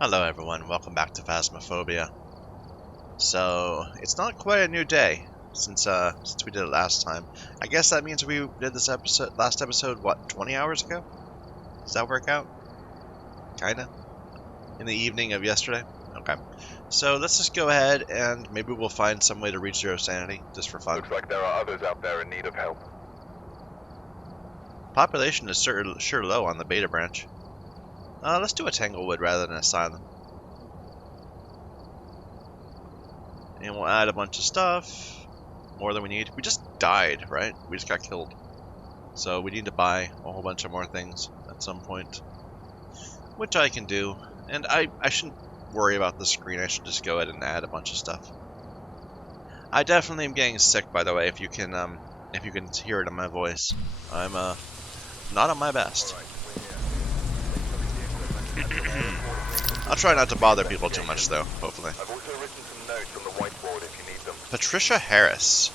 Hello everyone, welcome back to Phasmophobia. So, it's not quite a new day since we did it last time. I guess that means we did this last episode, what, 20 hours ago? Does that work out? Kinda? In the evening of yesterday? Okay. So let's just go ahead and maybe we'll find some way to reach zero sanity, just for fun. Looks like there are others out there in need of help. Population is sure low on the beta branch. Let's do a Tanglewood rather than Asylum. And we'll add a bunch of stuff. More than we need. We just died, right? We just got killed. So we need to buy a whole bunch of more things at some point. Which I can do. And I shouldn't worry about the screen. I should just go ahead and add a bunch of stuff. I definitely am getting sick, by the way, if you can hear it in my voice. I'm not at my best. I'll try not to bother people too much though, hopefully. I've also written some notes on the whiteboard if you need them. Patricia Harris.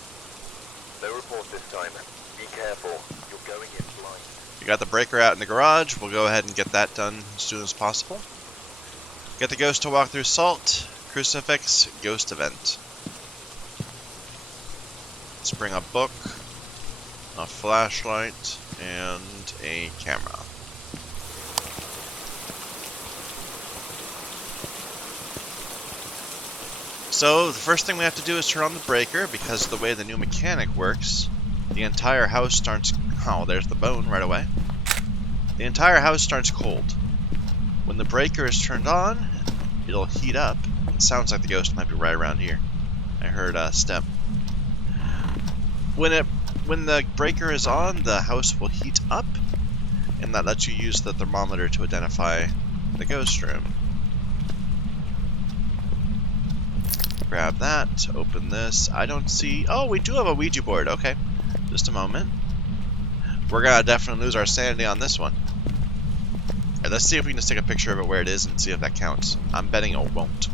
No report this time. Be careful. You're going in blind. We got the breaker out in the garage. We'll go ahead and get that done as soon as possible. Get the ghost to walk through salt. Crucifix. Ghost event. Let's bring a book, a flashlight, and a camera. So the first thing we have to do is turn on the breaker, because the way the new mechanic works, the entire house starts... Oh, there's the bone right away. The entire house starts cold. When the breaker is turned on, it'll heat up. It sounds like the ghost might be right around here. I heard a step. When the breaker is on, the house will heat up, and that lets you use the thermometer to identify the ghost room. Grab that, open this. I don't see... Oh, we do have a Ouija board. Okay. Just a moment. We're gonna definitely lose our sanity on this one. Alright, let's see if we can just take a picture of it where it is and see if that counts. I'm betting it won't.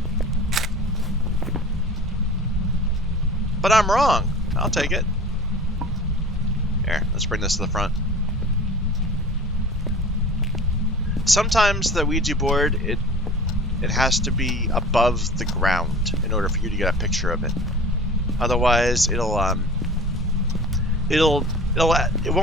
But I'm wrong. I'll take it. Here, let's bring this to the front. Sometimes the Ouija board, it has to be above the ground in order for you to get a picture of it. Otherwise, it won't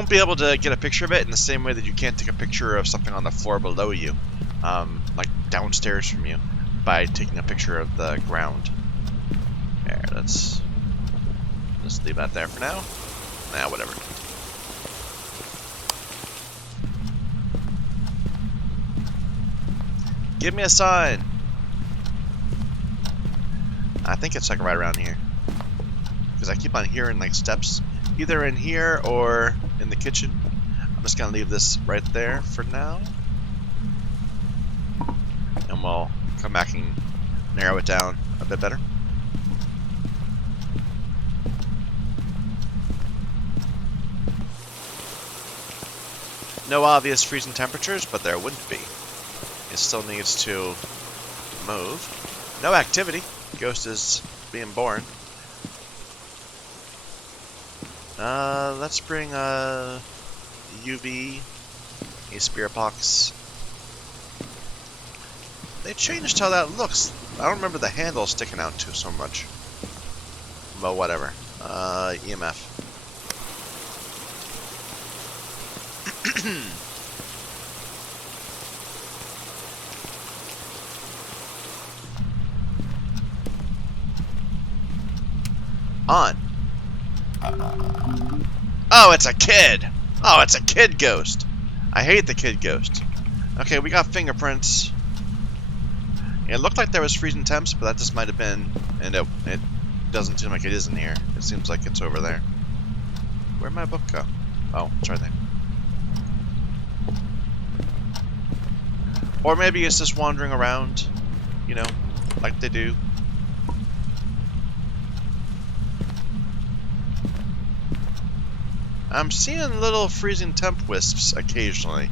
be able to get a picture of it in the same way that you can't take a picture of something on the floor below you, like downstairs from you, by taking a picture of the ground. There, let's leave that there for now. Nah, whatever. Give me a sign. I think it's like right around here, because I keep on hearing like steps, either in here or in the kitchen. I'm just gonna leave this right there for now, and we'll come back and narrow it down a bit better. No obvious freezing temperatures, but there wouldn't be. It still needs to move. No activity. Ghost is being born. Let's bring a UV, a spirit box. They changed how that looks. I don't remember the handle sticking out too so much. But whatever. EMF. On. Oh, it's a kid! Oh, it's a kid ghost! I hate the kid ghost. Okay, we got fingerprints. It looked like there was freezing temps, but that just might have been... And it doesn't seem like it is in here. It seems like it's over there. Where'd my book go? Oh, it's right there. Or maybe it's just wandering around, you know, like they do. I'm seeing little freezing temp wisps occasionally.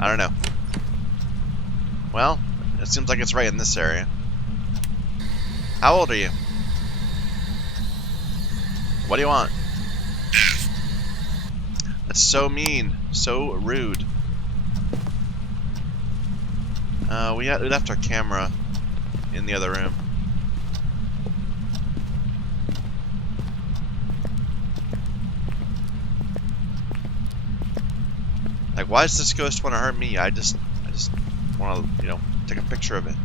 I don't know. Well, it seems like it's right in this area. How old are you? What do you want? That's so mean. So rude. We left our camera in the other room. Like, why does this ghost want to hurt me? I just want to, you know, take a picture of it.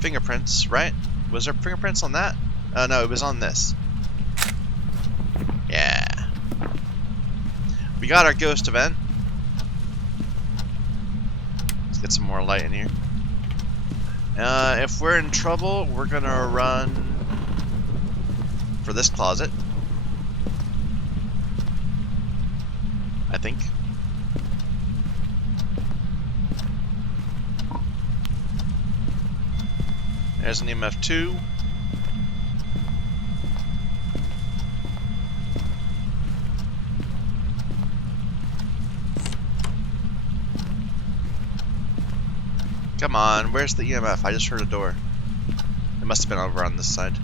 Fingerprints, right? Was there fingerprints on that? No, it was on this. Yeah. We got our ghost event. Let's get some more light in here. If we're in trouble, we're gonna run for this closet. I think. There's an EMF 2. Come on, where's the EMF? I just heard a door. It must have been over on this side.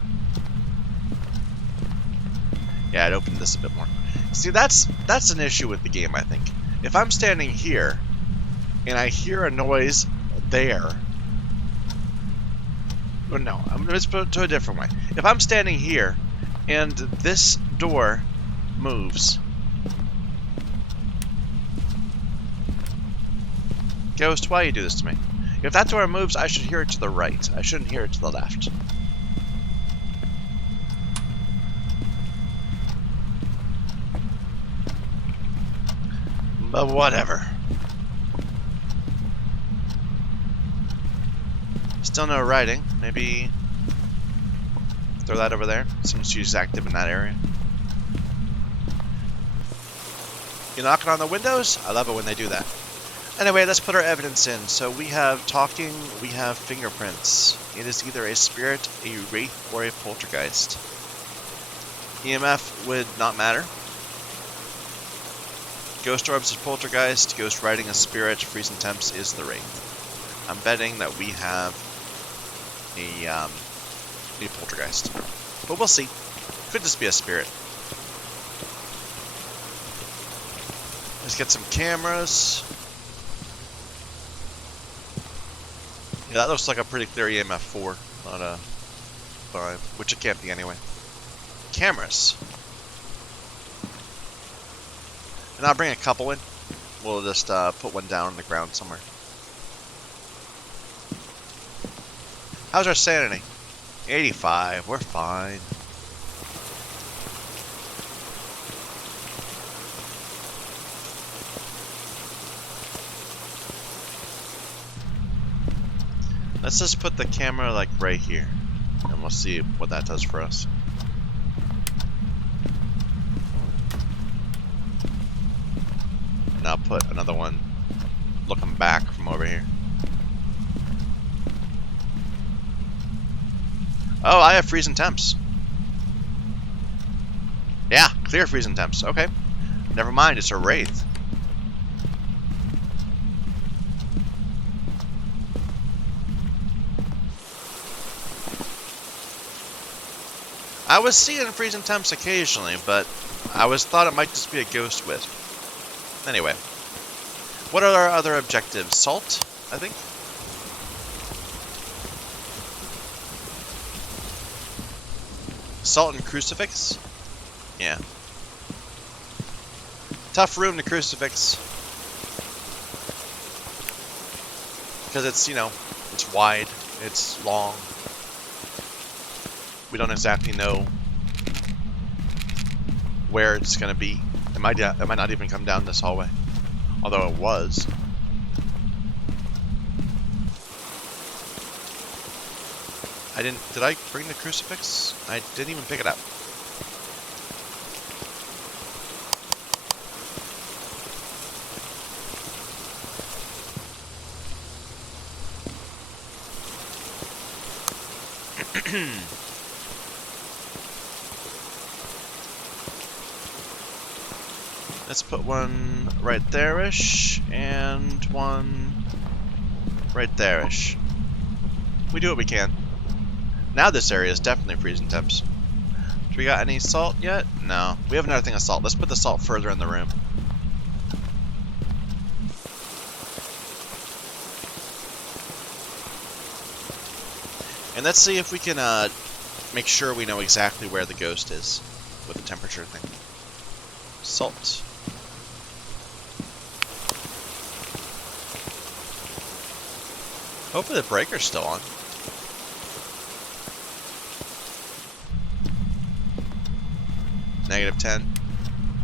Yeah, I'd opened this a bit more. See, that's an issue with the game, I think. If I'm standing here and I hear a noise there. Well, no, let's put it to a different way. If I'm standing here and this door moves. Ghost, why do you do this to me? If that door moves, I should hear it to the right. I shouldn't hear it to the left. But whatever. Still no writing. Maybe throw that over there, since she's active in that area. You knocking on the windows? I love it when they do that. Anyway, let's put our evidence in. So we have talking, we have fingerprints. It is either a spirit, a wraith, or a poltergeist. EMF would not matter. Ghost orbs is poltergeist, ghost riding a spirit, freezing temps is the wraith. I'm betting that we have a poltergeist. But we'll see. Could just be a spirit. Let's get some cameras. Yeah, that looks like a pretty clear EMF 4, not a 5, which it can't be anyway. Cameras. And I'll bring a couple in. We'll just put one down on the ground somewhere. How's our sanity? 85. We're fine. Let's just put the camera like right here, and we'll see what that does for us. And I'll put another one looking back from over here. Oh, I have freezing temps. Yeah, clear freezing temps. Okay. Never mind, it's a wraith. I was seeing freezing temps occasionally, but I thought it might just be a ghost wisp. Anyway, what are our other objectives? Salt, I think. Salt and crucifix? Yeah. Tough room to crucifix. Because it's, you know, it's wide, it's long. We don't exactly know where it's going to be. It might not even come down this hallway. Although it was. Did I bring the crucifix? I didn't even pick it up. Let's put one right there-ish, and one right there-ish. We do what we can. Now this area is definitely freezing temps. Do we We got any salt yet? No. We have another thing of salt. Let's put the salt further in the room. And let's see if we can make sure we know exactly where the ghost is with the temperature thing. Salt. Hopefully the breaker's still on. -10.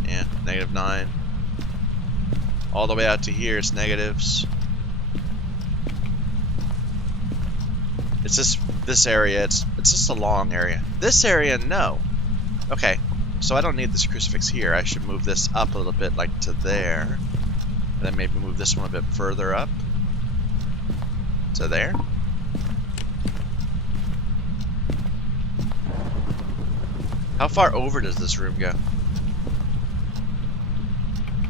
Yeah, -9. All the way out to here it's negatives. It's just this area, it's just a long area. This area, no. Okay, so I don't need this crucifix here. I should move this up a little bit, like to there. And then maybe move this one a bit further up. To there. How far over does this room go?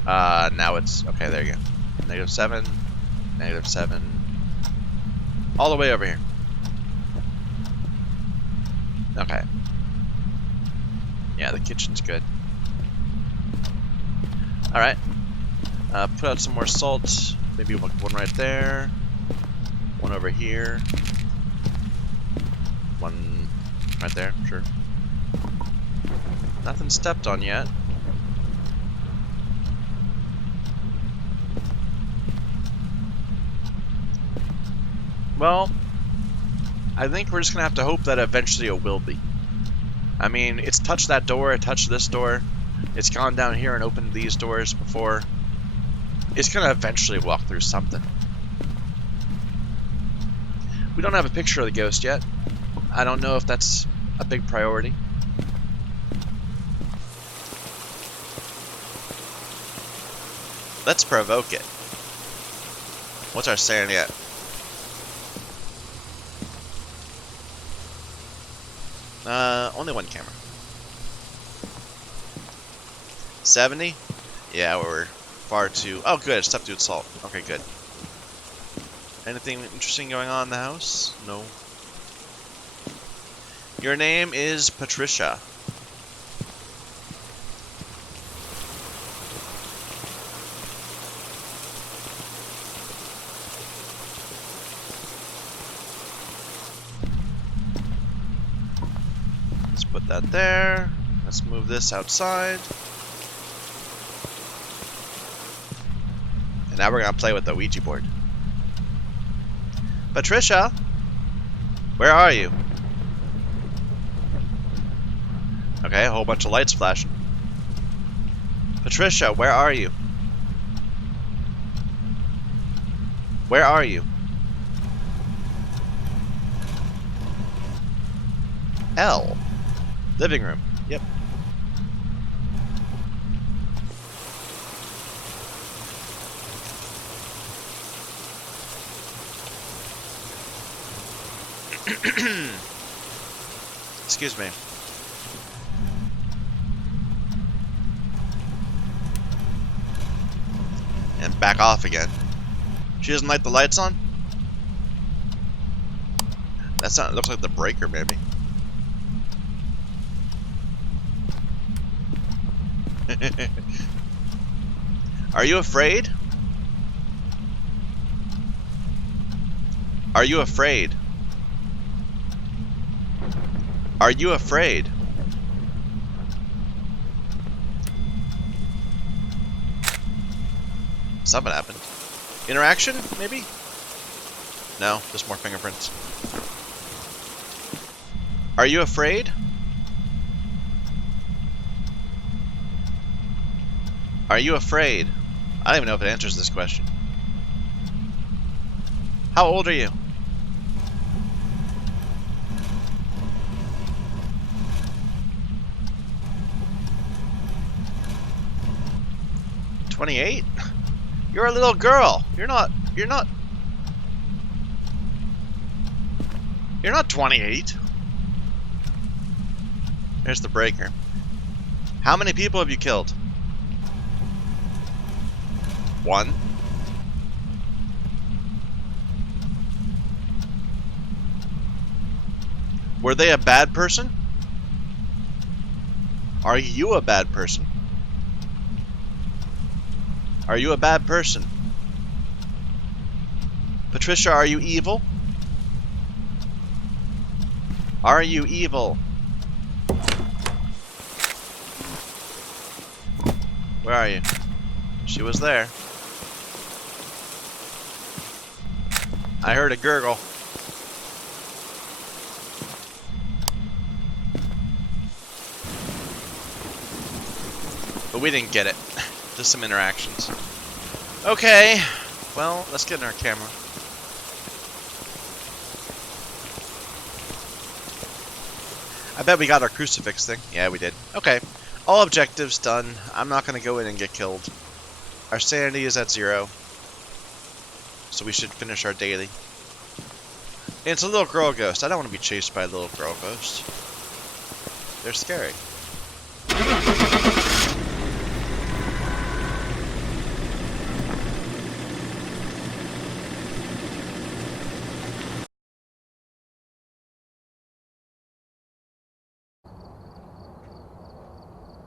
Now it's... Okay, there you go. -7. -7. All the way over here. Okay. Yeah, the kitchen's good. Alright. Put out some more salt. Maybe one right there. One over here. One right there, sure. Nothing stepped on yet. Well, I think we're just gonna have to hope that eventually it will be. I mean, it's touched that door, it touched this door, it's gone down here and opened these doors before. It's gonna eventually walk through something. We don't have a picture of the ghost yet. I don't know if that's a big priority. Let's provoke it. What's our sanity at? Only one camera. 70? Yeah, we're far too... Oh, good. It's subdued salt. Okay, good. Anything interesting going on in the house? No. Your name is Patricia. Let's put that there. Let's move this outside. And now we're going to play with the Ouija board. Patricia, where are you? Okay, a whole bunch of lights flashing. Patricia, where are you? Where are you? L. Living room. Yep. Excuse me. And back off again. She doesn't like the lights on? That's not, it looks like the breaker, maybe. Are you afraid? Are you afraid? Are you afraid? Something happened. Interaction, maybe? No, just more fingerprints. Are you afraid? Are you afraid? I don't even know if it answers this question. How old are you? "28? You're a little girl. You're not 28. There's the breaker. How many people have you killed? 1. Were they a bad person? Are you a bad person? Are you a bad person? Patricia, are you evil? Are you evil? Where are you? She was there. I heard a gurgle. But we didn't get it. Just some interactions. Okay. Well, let's get in our camera. I bet we got our crucifix thing. Yeah, we did. Okay. All objectives done. I'm not going to go in and get killed. Our sanity is at 0. So we should finish our daily. And it's a little girl ghost. I don't want to be chased by a little girl ghost. They're scary.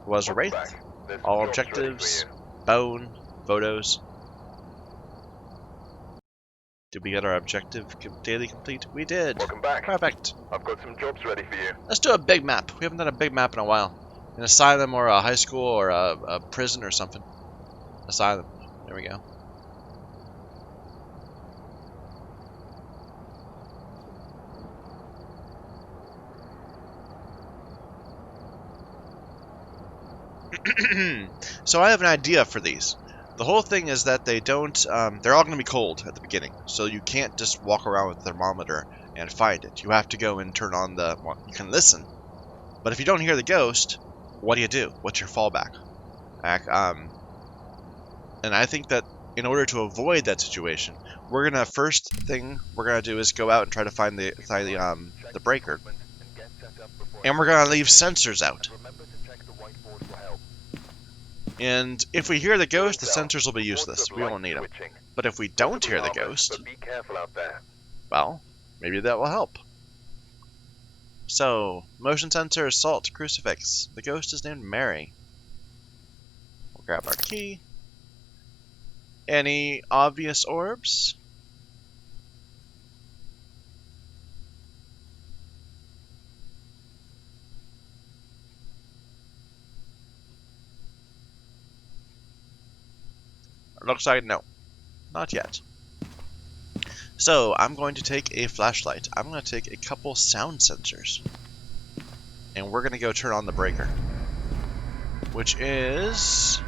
Was a wraith. All objectives. Bone. Photos. Did we get our objective daily complete? We did. Welcome back. Perfect. I've got some jobs ready for you. Let's do a big map. We haven't done a big map in a while. An asylum or a high school or a prison or something. Asylum. There we go. So I have an idea for these. The whole thing is that they don't, they're all going to be cold at the beginning. So you can't just walk around with a thermometer and find it. You have to go and turn on the, well, you can listen. But if you don't hear the ghost, what do? What's your fallback? And I think that in order to avoid that situation, first thing we're gonna do is go out and try to find the breaker. And we're gonna leave sensors out. And if we hear the ghost, the sensors will be useless. We won't need them. But if we don't hear the ghost, well, maybe that will help. So, motion sensor, assault, crucifix. The ghost is named Mary. We'll grab our key. Any obvious orbs? Looks like no. Not yet. So, I'm going to take a flashlight. I'm going to take a couple sound sensors. And we're going to go turn on the breaker. Which is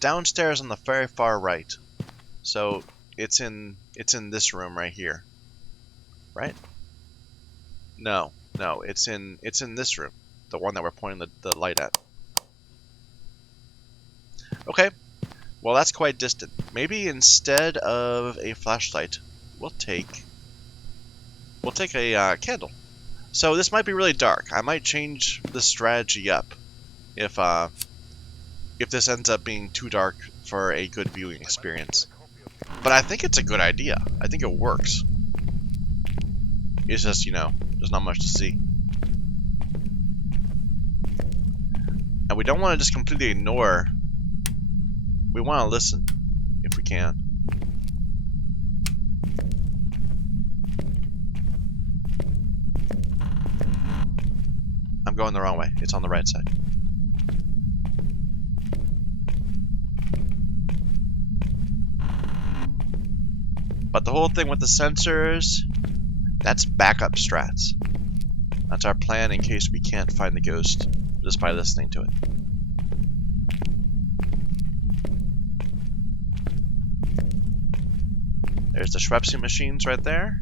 downstairs on the very far right. So, it's in this room right here. Right? No, it's in this room. The one that we're pointing the light at. Okay. Well, that's quite distant. Maybe instead of a flashlight, we'll take a candle. So this might be really dark. I might change the strategy up if this ends up being too dark for a good viewing experience. But I think it's a good idea. I think it works. It's just, there's not much to see. And we don't want to just completely ignore. We want to listen, if we can. I'm going the wrong way. It's on the right side. But the whole thing with the sensors, that's backup strats. That's our plan in case we can't find the ghost just by listening to it. There's the Schweppes machines right there.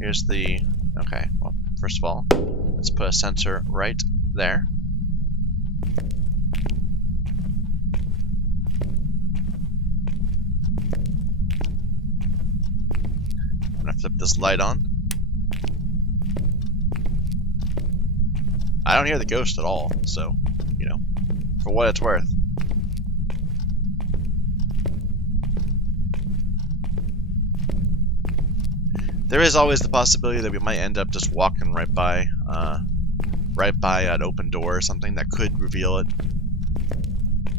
Here's the... Okay, well, first of all, let's put a sensor right there. I'm gonna flip this light on. I don't hear the ghost at all, so, for what it's worth. There is always the possibility that we might end up just walking right by an open door or something that could reveal it.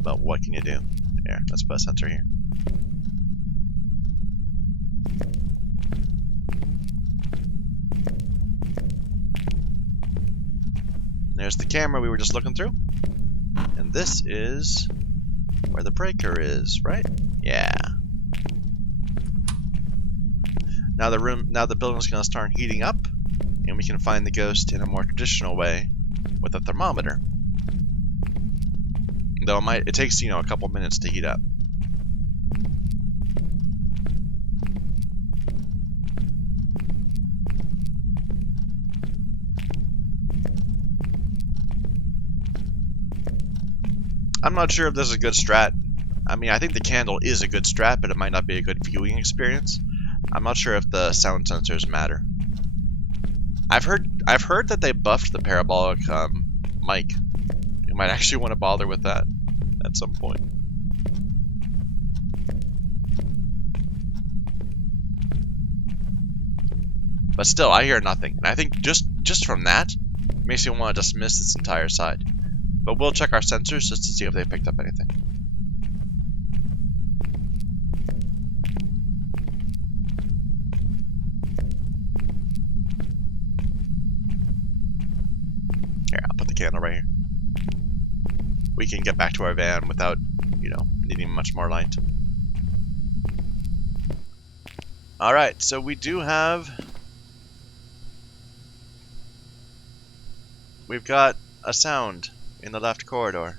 But what can you do? Here, let's put a sensor here. There's the camera we were just looking through. And this is where the breaker is, right? Yeah. Now the building's gonna start heating up, and we can find the ghost in a more traditional way with a thermometer. Though it takes, a couple minutes to heat up. I'm not sure if this is a good strat. I mean, I think the candle is a good strat, but it might not be a good viewing experience. I'm not sure if the sound sensors matter. I've heard that they buffed the parabolic mic. You might actually want to bother with that at some point. But still, I hear nothing, and I think just from that makes me want to dismiss this entire side. But we'll check our sensors just to see if they picked up anything. Here, I'll put the candle right here. We can get back to our van without, needing much more light. Alright, so we do have... We've got a sound in the left corridor.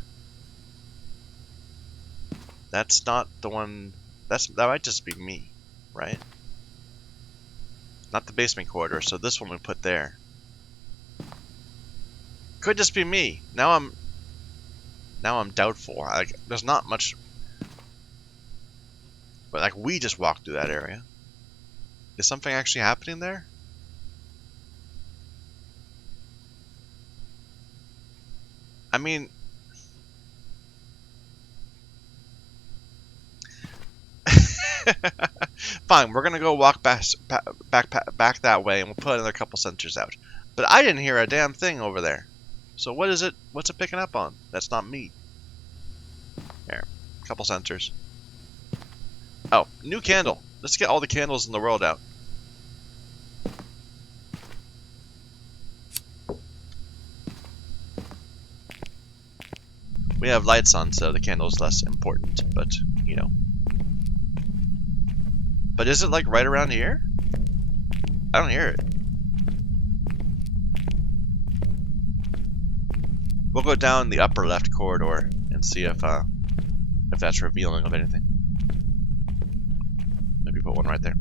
That's not the one... That might just be me, right? Not the basement corridor, so this one we put there. Could just be me. Now I'm doubtful. There's not much... But, we just walked through that area. Is something actually happening there? I mean... Fine, we're gonna go walk back that way, and we'll put another couple sensors out. But I didn't hear a damn thing over there. So what is it? What's it picking up on? That's not me. There, a couple sensors. Oh, new candle. Let's get all the candles in the world out. We have lights on, so the candle's less important, but, But is it, right around here? I don't hear it. We'll go down the upper left corridor and see if that's revealing of anything. Maybe put one right there.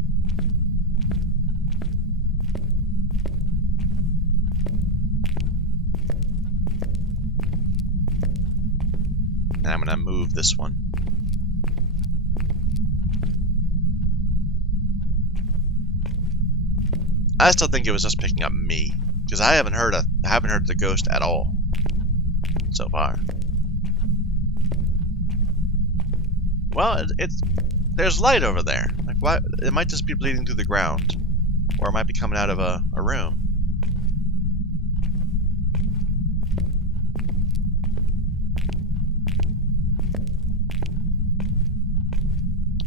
And I'm gonna move this one. I still think it was just picking up me, because I haven't heard the ghost at all so far. Well, there's light over there. Why? It might just be bleeding through the ground, or it might be coming out of a room.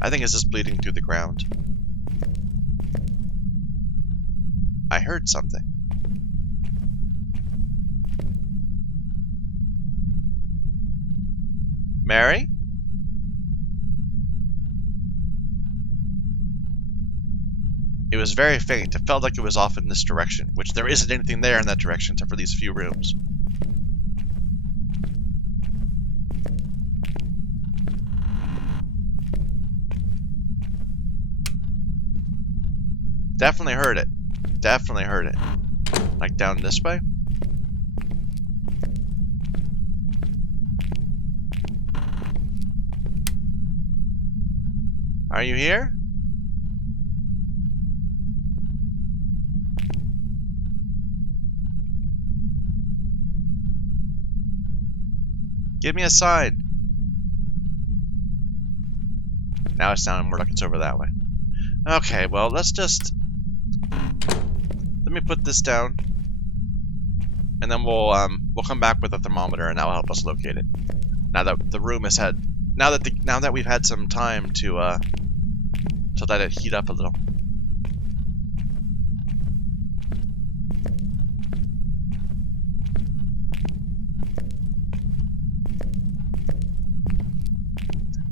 I think it's just bleeding through the ground. I heard something. Mary? It was very faint. It felt like it was off in this direction, which there isn't anything there in that direction except for these few rooms. Definitely heard it. Definitely heard it. Like down this way? Are you here? Give me a sign. Now it's sounding more like it's over that way. Okay, well, let's just Let me put this down, and then we'll come back with a thermometer, and that will help us locate it. Now that the room has had, now that we've had some time to let it heat up a little.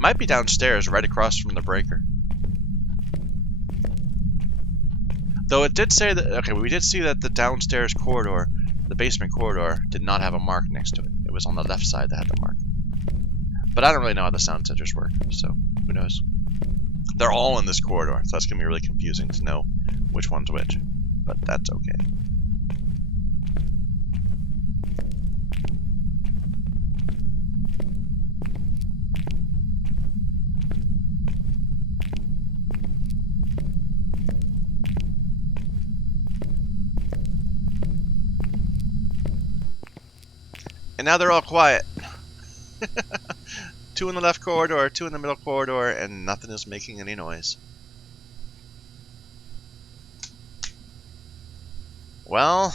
Might be downstairs, right across from the breaker. Though it did say that, okay, we did see that the downstairs corridor, the basement corridor, did not have a mark next to it. It was on the left side that had the mark. But I don't really know how the sound sensors work, so who knows. They're all in this corridor, so that's going to be really confusing to know which one's which. But that's okay. And now they're all quiet. 2 in the left corridor, 2 in the middle corridor, and nothing is making any noise. Well,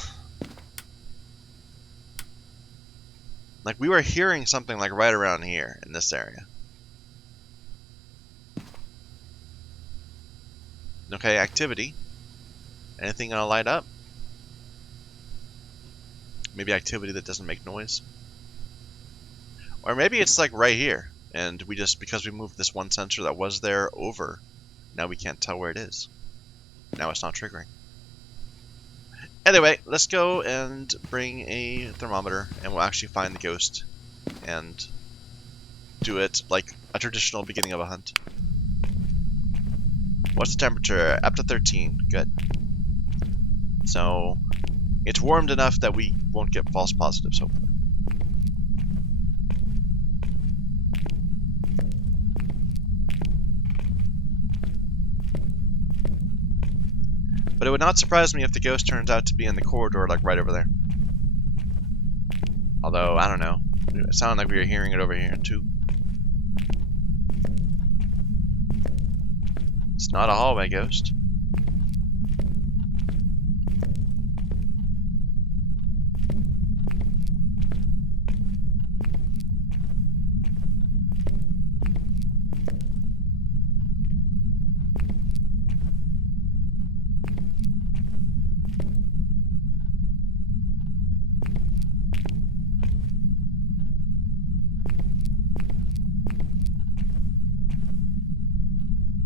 like we were hearing something like right around here in this area. Okay, activity. Anything gonna light up? Maybe activity that doesn't make noise. Or maybe it's like right here, and we just, because we moved this one sensor that was there over, now we can't tell where it is. Now it's not triggering. Anyway, let's go and bring a thermometer, and we'll actually find the ghost and do it like a traditional beginning of a hunt. What's the temperature? Up to 13. Good. So it's warmed enough that we won't get false positives, hopefully. But it would not surprise me if the ghost turns out to be in the corridor, like right over there. Although, I don't know. It sounded like we were hearing it over here, too. It's not a hallway ghost.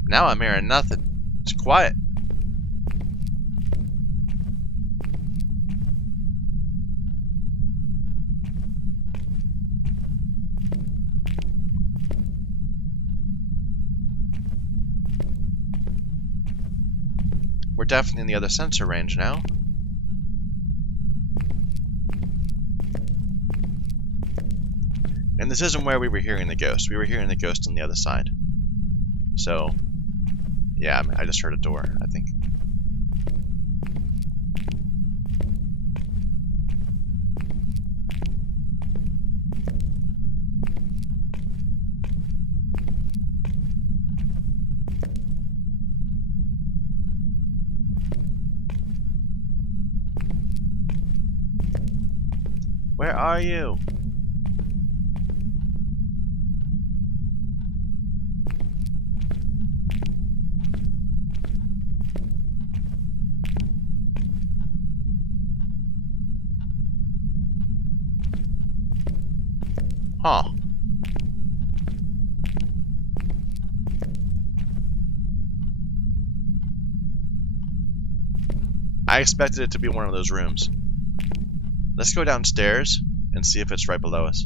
Now I'm hearing nothing. It's quiet. We're definitely in the other sensor range now. And this isn't where we were hearing the ghost. We were hearing the ghost on the other side. So, yeah, I just heard a door, I think. Where are you? Huh. I expected it to be one of those rooms. Let's go downstairs and see if it's right below us.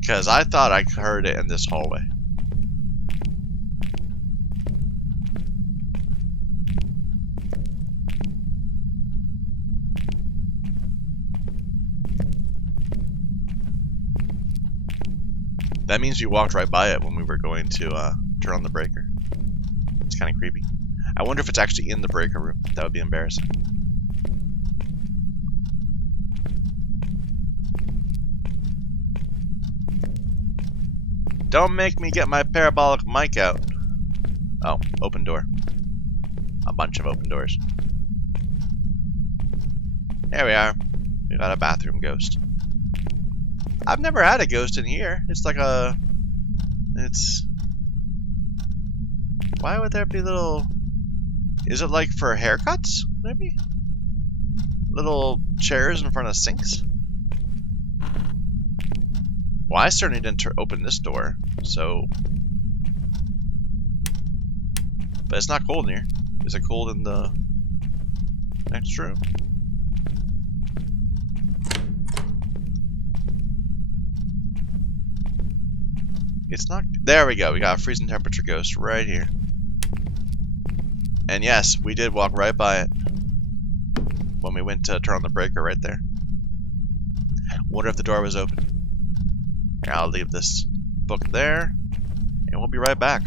Because I thought I heard it in this hallway. That means you walked right by it when we were going to turn on the breaker. It's kind of creepy. I wonder if it's actually in the breaker room. That would be embarrassing. Don't make me get my parabolic mic out. Oh, open door. a bunch of open doors. There we are. We got a bathroom ghost. I've never had a ghost in here. It's like a... It's... Why would there be little... Is it like for haircuts, maybe? Little chairs in front of sinks? Well, I certainly didn't open this door, so... But it's not cold in here. Is it cold in the next room? It's not... There we go. We got a freezing temperature ghost right here. And yes, we did walk right by it when we went to turn on the breaker right there. Wonder if the door was open. Here, I'll leave this book there, and we'll be right back.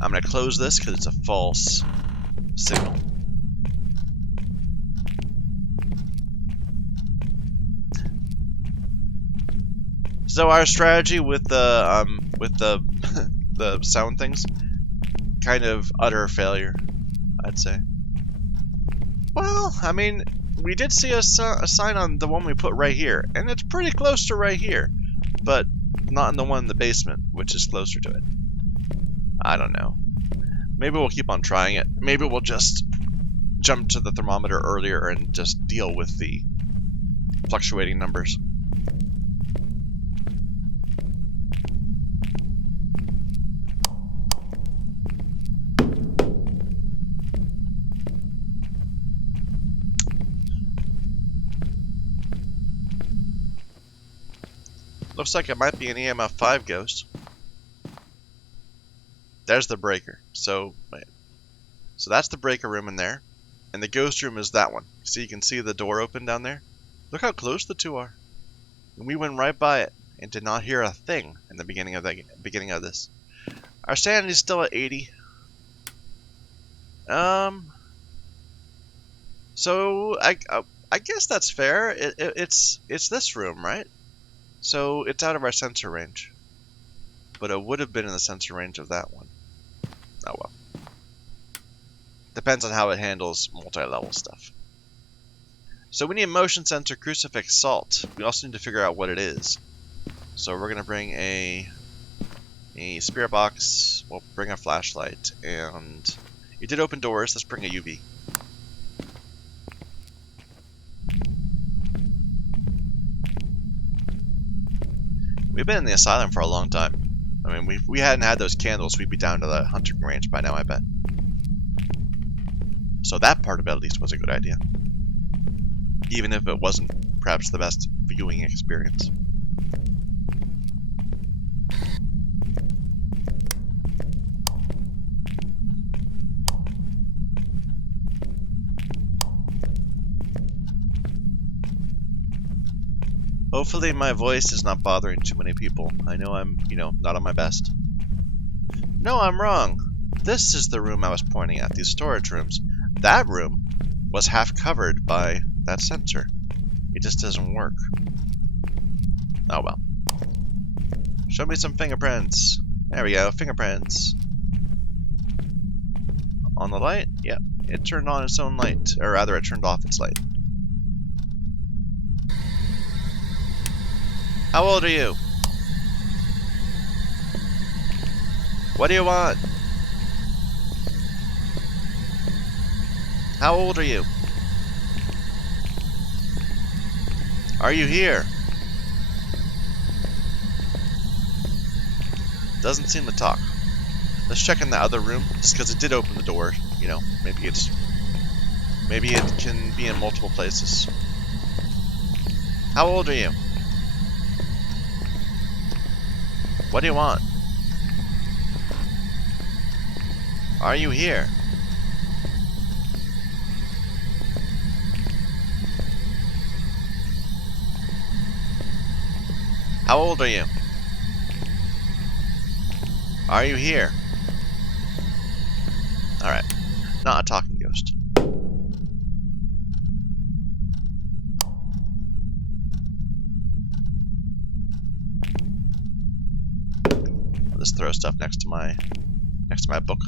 I'm going to close this because it's a false signal. So our strategy with the the sound things, kind of utter failure, I'd say. Well, I mean, we did see a sign on the one we put right here, and it's pretty close to right here, but not in the one in the basement, which is closer to it. I don't know. Maybe we'll keep on trying it. Maybe we'll just jump to the thermometer earlier and just deal with the fluctuating numbers. Looks like it might be an EMF 5 ghost. There's the breaker. So, wait. So that's the breaker room in there. And the ghost room is that one. So you can see the door open down there. Look how close the two are. And we went right by it and did not hear a thing in the beginning of this. Our sanity is still at 80. So I guess that's fair. It's this room, right? So it's out of our sensor range. But it would have been in the sensor range of that one. Oh well. Depends on how it handles multi-level stuff. So we need a motion sensor, crucifix, salt. We also need to figure out what it is. So we're going to bring a spirit box. We'll bring a flashlight. And you did open doors. Let's bring a UV. We've been in the asylum for a long time. I mean, we hadn't had those candles, we'd be down to the hunting range by now, I bet. So that part of it at least was a good idea. Even if it wasn't perhaps the best viewing experience. Hopefully my voice is not bothering too many people. I know I'm, not on my best. No, I'm wrong. This is the room I was pointing at, these storage rooms. That room was half covered by that sensor. It just doesn't work. Oh well. Show me some fingerprints. There we go, fingerprints. On the light? Yep. It turned on its own light. Or rather, it turned off its light. How old are you? What do you want? How old are you? Are you here? Doesn't seem to talk. Let's check in the other room, just because it did open the door. Maybe it can be in multiple places. How old are you? What do you want? Are you here? How old are you? Are you here? Alright. Not a talking ghost. I'll just throw stuff next to my book.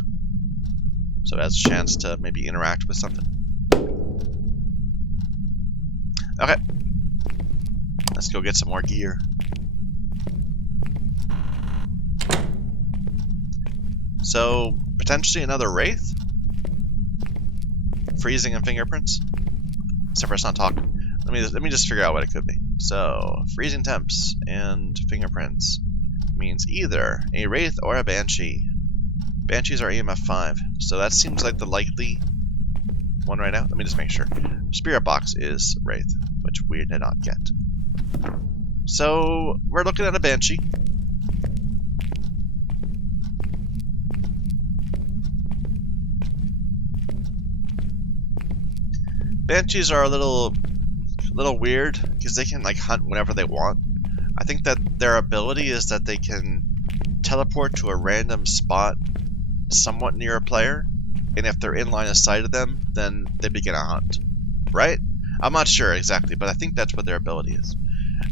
so it has a chance to maybe interact with something. Okay. Let's go get some more gear. So, potentially another Wraith? Freezing and fingerprints? Except for it's not talking. Let me just figure out what it could be. So, freezing temps and fingerprints means either a Wraith or a Banshee. Banshees are EMF 5, so that seems like the likely one right now. Let me just make sure. Spirit Box is Wraith, which we did not get. So, we're looking at a Banshee. Banshees are a little weird because they can like hunt whenever they want. I think that their ability is that they can teleport to a random spot somewhat near a player, and if they're in line of sight of them, then they begin a hunt. Right? I'm not sure exactly, but I think that's what their ability is.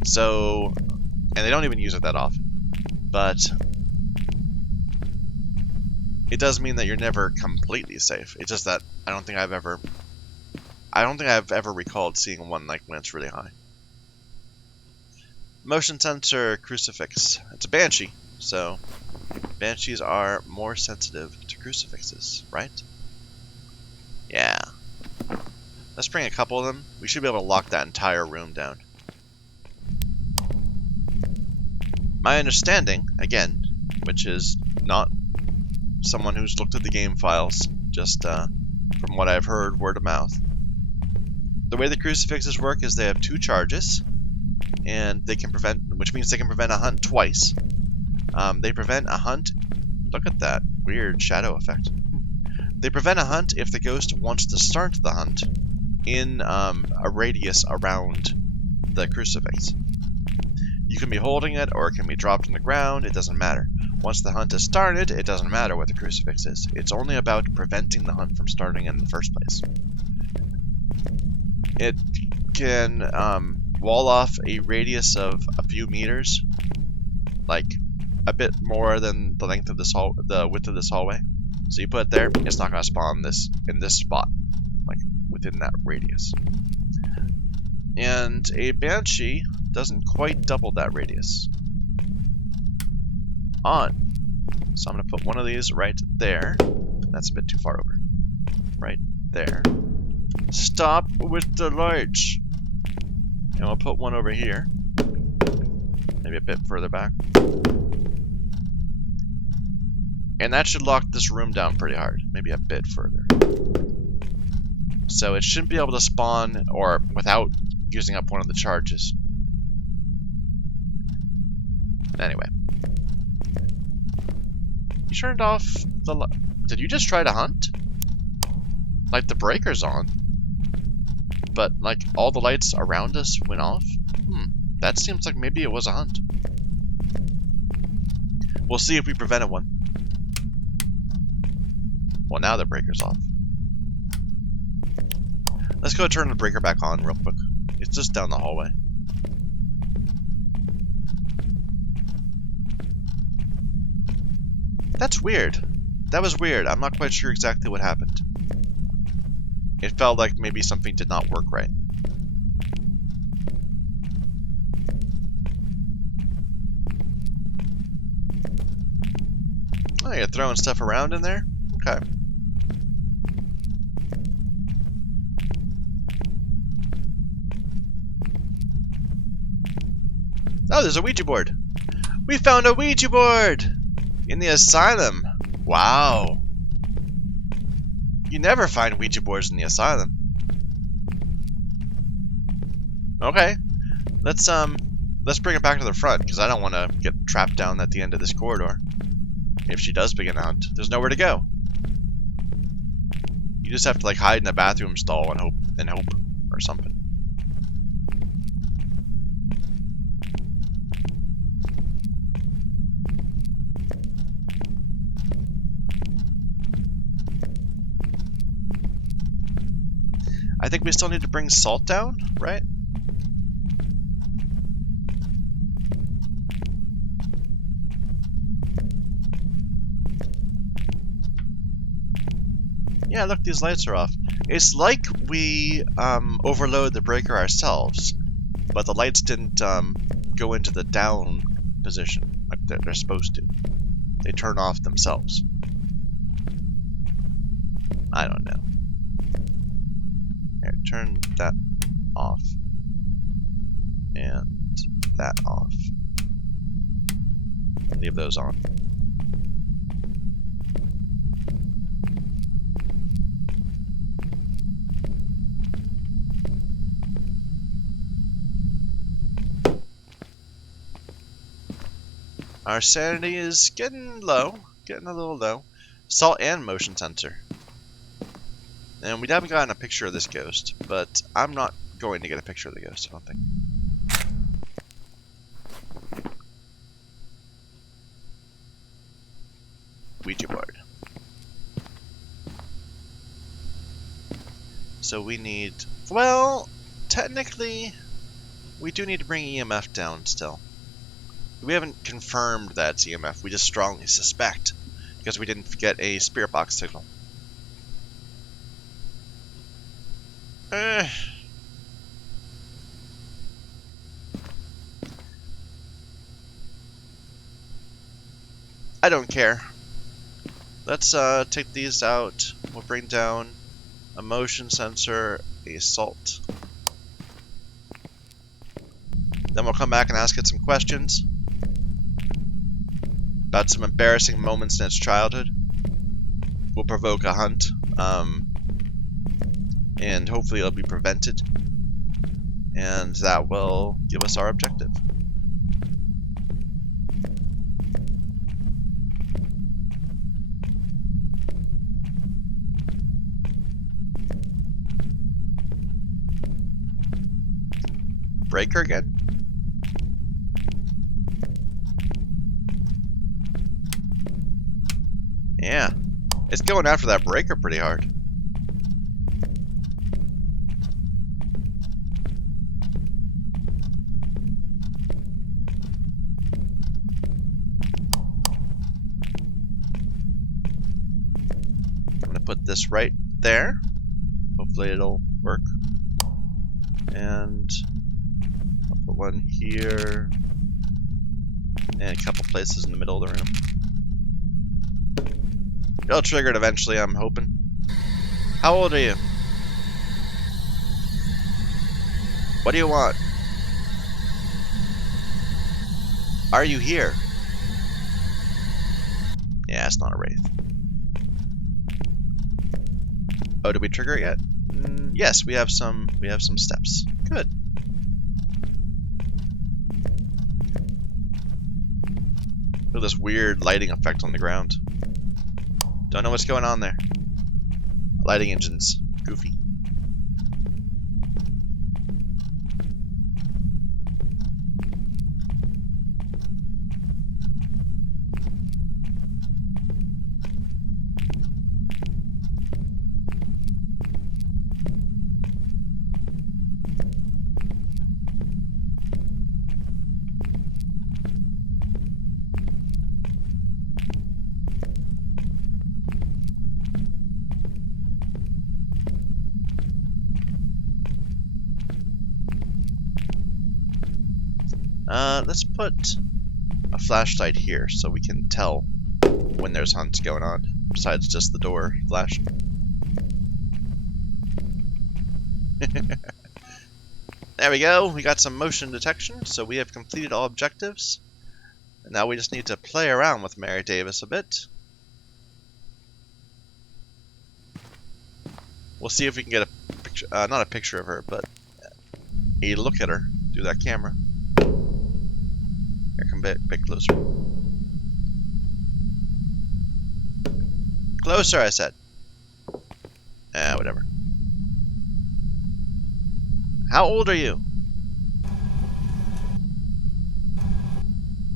So, and they don't even use it that often. But it does mean that you're never completely safe. It's just that I don't think I've ever recalled seeing one like when it's really high. Motion sensor crucifix. It's a Banshee, so Banshees are more sensitive to crucifixes, right? Yeah. Let's bring a couple of them. We should be able to lock that entire room down. My understanding, again, which is not someone who's looked at the game files, just from what I've heard word of mouth. The way the crucifixes work is they have 2 charges, and they can prevent, which means they can prevent a hunt twice. They prevent a hunt. Look at that weird shadow effect. They prevent a hunt if the ghost wants to start the hunt in a radius around the crucifix. You can be holding it, or it can be dropped on the ground. It doesn't matter. Once the hunt is started, it doesn't matter what the crucifix is. It's only about preventing the hunt from starting in the first place. It can wall off a radius of a few meters, like a bit more than the length of this the width of this hallway. So you put it there, it's not going to spawn in this spot, like within that radius. And a Banshee doesn't quite double that radius. On. So I'm going to put one of these right there. That's a bit too far over. Right there. Stop with the lights. And we'll put one over here. Maybe a bit further back. And that should lock this room down pretty hard. Maybe a bit further. So it shouldn't be able to spawn or without using up one of the charges. Anyway. You turned off the Did you just try to hunt? Like the breaker's on. But like all the lights around us went off? That seems like maybe it was a hunt. We'll see if we prevented one. Well, now the breaker's off. Let's go turn the breaker back on real quick. It's just down the hallway. That's weird. That was weird. I'm not quite sure exactly what happened. It felt like maybe something did not work right. Oh, you're throwing stuff around in there? Okay. Oh, there's a Ouija board. We found a Ouija board! In the asylum. Wow. You never find Ouija boards in the asylum. Okay. Let's bring it back to the front, because I don't want to get trapped down at the end of this corridor. If she does begin a hunt, there's nowhere to go. You just have to like hide in a bathroom stall and hope or something. I think we still need to bring salt down, right? Yeah, look, these lights are off. It's like we overload the breaker ourselves, but the lights didn't go into the down position like they're supposed to. They turn off themselves. I don't know. Here, turn that off. And that off. Leave those on. Our sanity is getting low, getting a little low. Salt and motion sensor. And we haven't gotten a picture of this ghost, but I'm not going to get a picture of the ghost, I don't think. Ouija board. So we need, well, technically, we do need to bring EMF down still. We haven't confirmed that it's EMF, we just strongly suspect, because we didn't get a spirit box signal. I don't care. Let's take these out. We'll bring down a motion sensor, a salt. Then we'll come back and ask it some questions about some embarrassing moments in its childhood. We'll provoke a hunt, and hopefully it'll be prevented, and that will give us our objective. Breaker again? Yeah, it's going after that breaker pretty hard. I'm gonna put this right there. Hopefully it'll work. And I'll put one here. And a couple places in the middle of the room. It'll trigger it eventually, I'm hoping. How old are you? What do you want? Are you here? Yeah, it's not a wraith. Oh, did we trigger it yet? Yes, we have some steps. Good. Look at this weird lighting effect on the ground. Don't know what's going on there. Lighting engine's goofy. Let's put a flashlight here so we can tell when there's hunts going on, besides just the door flashing. There we go, we got some motion detection, so we have completed all objectives. And now we just need to play around with Mary Davis a bit. We'll see if we can get a picture, not a picture of her, but a look at her through that camera. Here, come a bit closer. Closer, I said. Whatever. How old are you?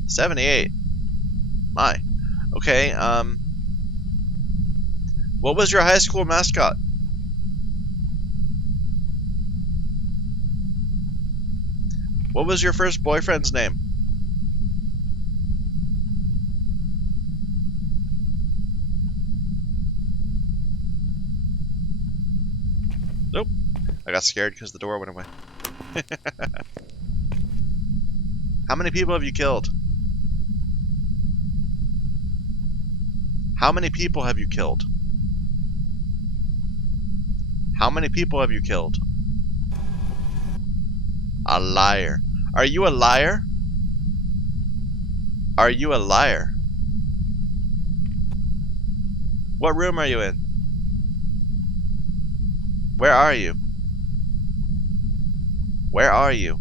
78. My. Okay, what was your high school mascot? What was your first boyfriend's name? Nope. I got scared because the door went away. How many people have you killed? How many people have you killed? How many people have you killed? A liar. Are you a liar? Are you a liar? What room are you in? Where are you? Where are you?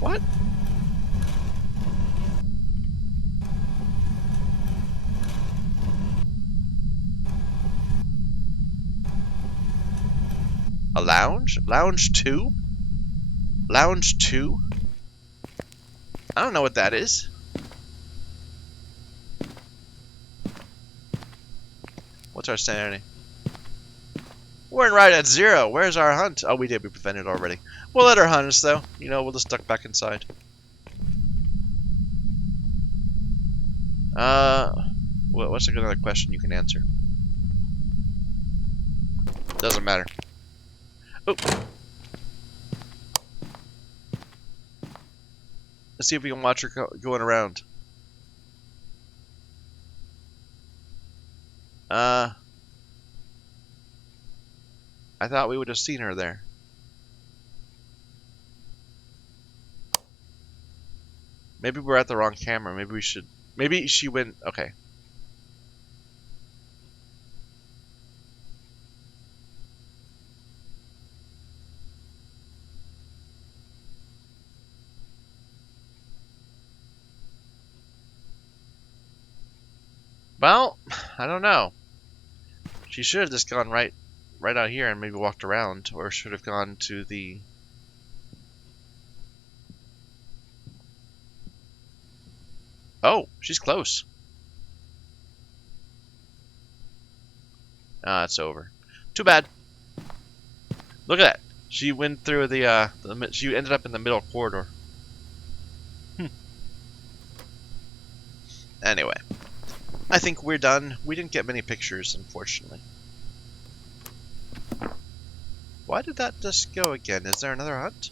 What? A lounge? Lounge 2? Lounge 2? I don't know what that is. What's our sanity? We're right at 0. Where's our hunt? Oh, we did. We prevented already. We'll let her hunt us, though. You know, we'll just duck back inside. What's another question you can answer? Doesn't matter. Oh. Let's see if we can watch her going around. I thought we would have seen her there. Maybe we're at the wrong camera. Maybe we should... Maybe she went... Okay. Well, I don't know. She should have just gone right out here and maybe walked around, or should have gone to the... Oh, she's close. Ah, it's over. Too bad. Look at that. She went through the she ended up in the middle corridor. Anyway, I think we're done. We didn't get many pictures, unfortunately. Why did that just go again? Is there another hunt?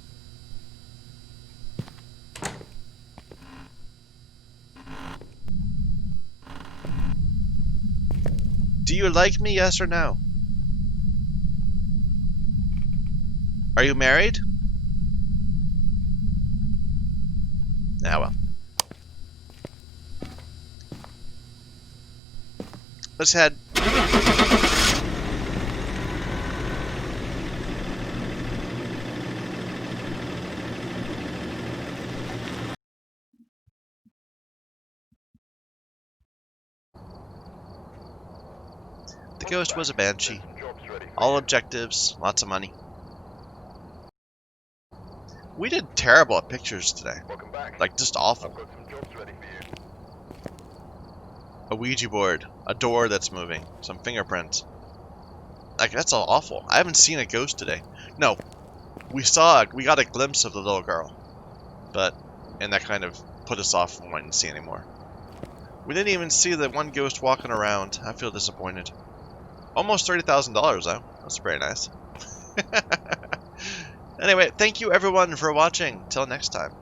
Do you like me, yes or no? Are you married? Ah, well. Let's head. The ghost was a banshee. All objectives, lots of money. We did terrible at pictures today. Like, just awful. A Ouija board, a door that's moving, some fingerprints. Like, that's all awful. I haven't seen a ghost today. No, we got a glimpse of the little girl. And that kind of put us off from wanting to see anymore. We didn't even see the one ghost walking around. I feel disappointed. Almost $30,000 though. That's pretty nice. Anyway, thank you everyone for watching. Till next time.